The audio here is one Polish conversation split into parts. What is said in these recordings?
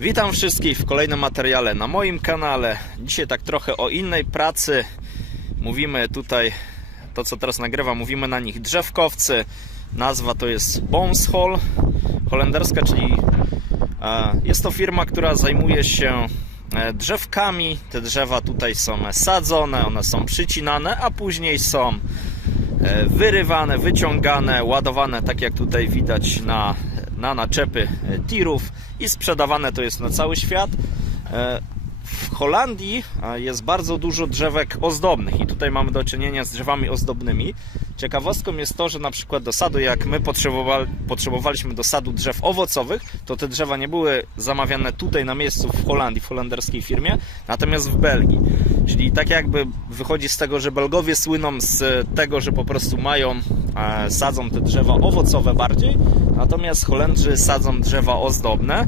Witam wszystkich w kolejnym materiale na moim kanale. Dzisiaj tak trochę o innej pracy. Mówimy tutaj, to co teraz nagrywam, mówimy na nich drzewkowcy. Nazwa to jest Boomshol, holenderska, czyli jest to firma, która zajmuje się e, drzewkami. Te drzewa tutaj są sadzone, one są przycinane, a później są e, wyrywane, wyciągane, ładowane, tak jak tutaj widać na, na naczepy e, tirów i sprzedawane to jest na cały świat. W Holandii jest bardzo dużo drzewek ozdobnych i tutaj mamy do czynienia z drzewami ozdobnymi. Ciekawostką jest to, że na przykład do sadu, jak my potrzebowali, potrzebowaliśmy do sadu drzew owocowych, to te drzewa nie były zamawiane tutaj na miejscu w Holandii, w holenderskiej firmie, natomiast w Belgii. Czyli tak jakby wychodzi z tego, że Belgowie słyną z tego, że po prostu mają, e, sadzą te drzewa owocowe bardziej, natomiast Holendrzy sadzą drzewa ozdobne.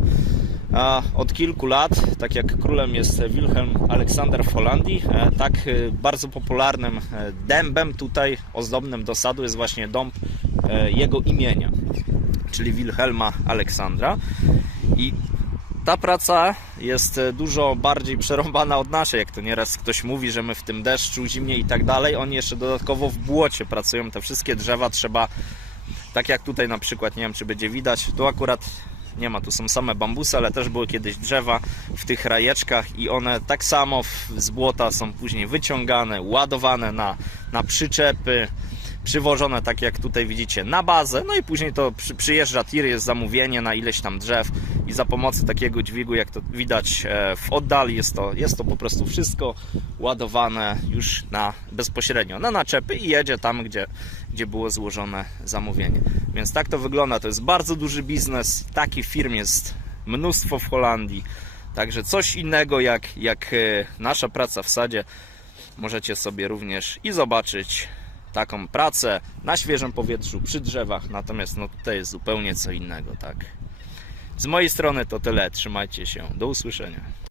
Od kilku lat, tak jak królem jest Wilhelm Aleksander w Holandii, e, tak e, bardzo popularnym e, dębem tutaj ozdobnym do sadu jest właśnie dąb jego imienia, czyli Wilhelma Aleksandra. I ta praca jest dużo bardziej przerąbana od naszej, jak to nieraz ktoś mówi, że my w tym deszczu, zimnie i tak dalej. Oni jeszcze dodatkowo w błocie pracują. Te wszystkie drzewa trzeba, tak jak tutaj na przykład, nie wiem czy będzie widać, tu akurat nie ma, tu są same bambusy, ale też były kiedyś drzewa w tych rajeczkach i one tak samo z błota są później wyciągane, ładowane na, na przyczepy, przywożone tak jak tutaj widzicie na bazę, no i później to przy, przyjeżdża tir, jest zamówienie na ileś tam drzew i za pomocą takiego dźwigu, jak to widać e, w oddali, jest to, jest to po prostu wszystko ładowane już na bezpośrednio na naczepy i jedzie tam, gdzie, gdzie było złożone zamówienie. Więc tak to wygląda, to jest bardzo duży biznes, takich firm jest mnóstwo w Holandii, także coś innego jak, jak e, nasza praca w sadzie. Możecie sobie również i zobaczyć taką pracę na świeżym powietrzu, przy drzewach, natomiast no tutaj jest zupełnie co innego, tak. Z mojej strony to tyle, trzymajcie się, do usłyszenia.